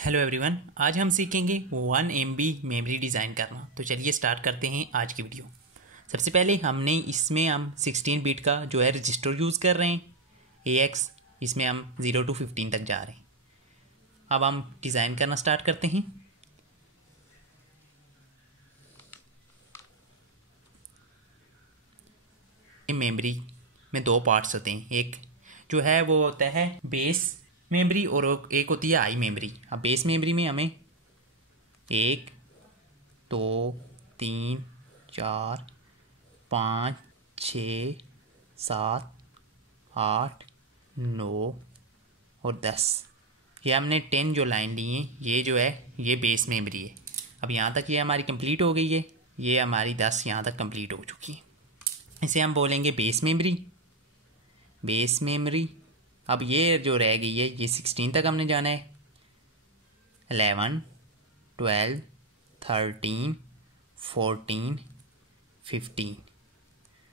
Hello everyone, आज हम सीखेंगे 1 MB मेमोरी डिज़ाइन करना। तो चलिए स्टार्ट करते हैं आज की वीडियो। सबसे पहले इसमें हम 16 बिट का जो है रजिस्टर यूज़ कर रहे हैं AX। इसमें हम 0 to 15 तक जा रहे हैं। अब हम डिज़ाइन करना स्टार्ट करते हैं। मेमोरी में दो पार्ट्स होते हैं, एक जो है वो होता है बेस मेमोरी और एक होती है आई मेमोरी। अब बेस मेमोरी में हमें 1 2 3 4 5 6 7 8 9 और 10, ये हमने 10 जो लाइन ली है, ये जो है ये बेस मेमोरी है। अब यहाँ तक ये हमारी कंप्लीट हो गई है, ये हमारी 10 यहाँ तक कंप्लीट हो चुकी है। इसे हम बोलेंगे बेस मेमोरी। बेस मेमोरी अब ये जो रह गई है, ये 16 तक हमने जाना है। 11 12 13 14 15,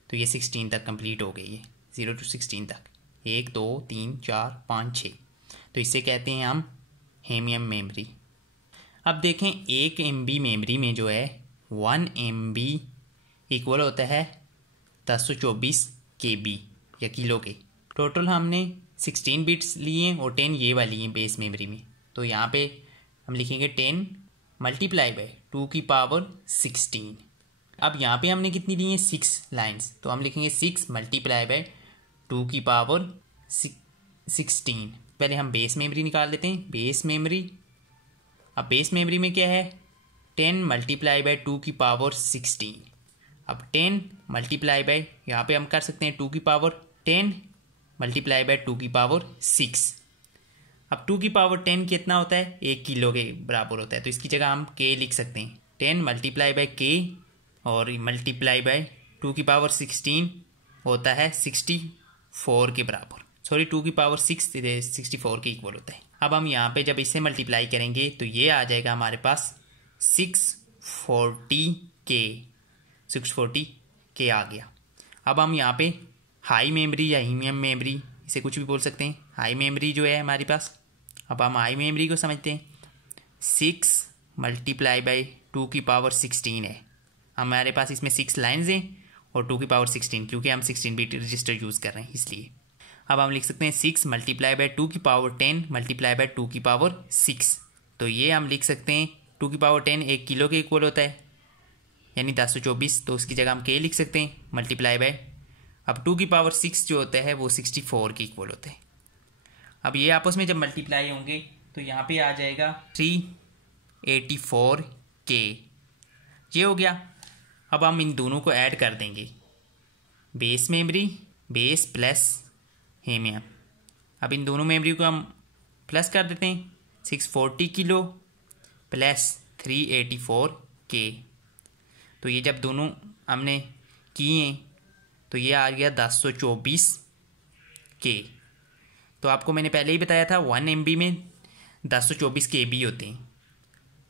तो ये 16 तक कंप्लीट हो गई है, 0 to 16 तक। 1 2 3 4 5 6, तो इसे कहते हैं हम हेमियम मेमोरी। अब देखें 1 MB मेमोरी में जो है 1 MB इक्वल होता है 1024 KB या किलो के। टोटल हमने 16 बिट्स लिए और 10 ये वाली हैं बेस मेमोरी में। तो यहाँ पे हम लिखेंगे 10 मल्टीप्लाई बाय 2 की पावर 16। अब यहाँ पे हमने कितनी ली हैं 6 लाइंस, तो हम लिखेंगे 6 मल्टीप्लाई बाय 2 की पावर 16। पहले हम बेस मेमोरी निकाल लेते हैं। बेस मेमोरी, अब बेस मेमोरी में क्या है 10 मल्टीप्लाई बाय 2 की पावर 16। अब 10 मल्टीप्लाई बाय, यहाँ पे हम कर सकते हैं 2 की पावर 10 मल्टीप्लाई बाय 2 की पावर 6। अब 2 की पावर 10 कितना होता है, 1 किलो के बराबर होता है, तो इसकी जगह हम K लिख सकते हैं। 10 मल्टीप्लाई बाय K और मल्टीप्लाई बाय 2 की पावर 16 होता है 64 के बराबर। सॉरी, 2 की पावर 6 64 के इक्वल होता है। अब हम यहाँ पे जब इसे मल्टीप्लाई करेंगे तो ये आ जाएगा हमारे पास 640K आ गया। अब हम यहाँ पे हाई मेमोरी या हीमियम मेमोरी, इसे कुछ भी बोल सकते हैं, हाई मेमोरी जो है हमारे पास। अब हम हाई मेमोरी को समझते हैं। 6 मल्टीप्लाई बाय 2 की पावर 16 है। हमारे पास इसमें 6 लाइन्स हैं और 2 की पावर 16, क्योंकि हम 16 बिट रजिस्टर यूज़ कर रहे हैं इसलिए। अब हम लिख सकते हैं 6 मल्टीप्लाई बाय 2 की पावर 10 मल्टीप्लाई बाय 2 की पावर 6। तो ये हम लिख सकते हैं 2 की पावर 10 1 किलो के इक्वल होता है, यानी 1024। तो उसकी जगह हम K लिख सकते हैं मल्टीप्लाई बाय, अब 2 की पावर 6 जो होता है वो 64 के इक्वल होता है। अब ये आपस में जब मल्टीप्लाई होंगे तो यहाँ पे आ जाएगा 384K, ये हो गया। अब हम इन दोनों को ऐड कर देंगे, बेस मेमोरी, बेस प्लस हेमियम। अब इन दोनों मेमोरी को हम प्लस कर देते हैं, 640 किलो प्लस 384K। तो ये जब दोनों हमने किए तो ये आ गया 1024K। तो आपको मैंने पहले ही बताया था 1 MB में 1024 KB होते हैं,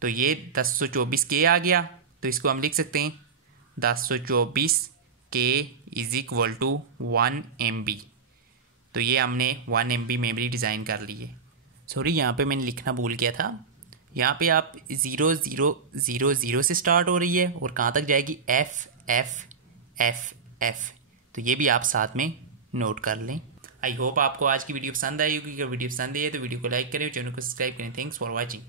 तो ये 1024K आ गया। तो इसको हम लिख सकते हैं 1024K is equal to 1 MB। तो ये हमने 1 MB मेमोरी डिज़ाइन कर ली है। सॉरी, यहाँ पे मैंने लिखना भूल गया था। यहाँ पे आप 0 0 0 0 से स्टार्ट हो रही है और कहाँ तक जाएगी F F F F। तो ये भी आप साथ में नोट कर लें। आई होप आपको आज की वीडियो पसंद आई होगी। अगर वीडियो पसंद आई है तो वीडियो को लाइक करें, चैनल को सब्सक्राइब करें। Thanks for watching.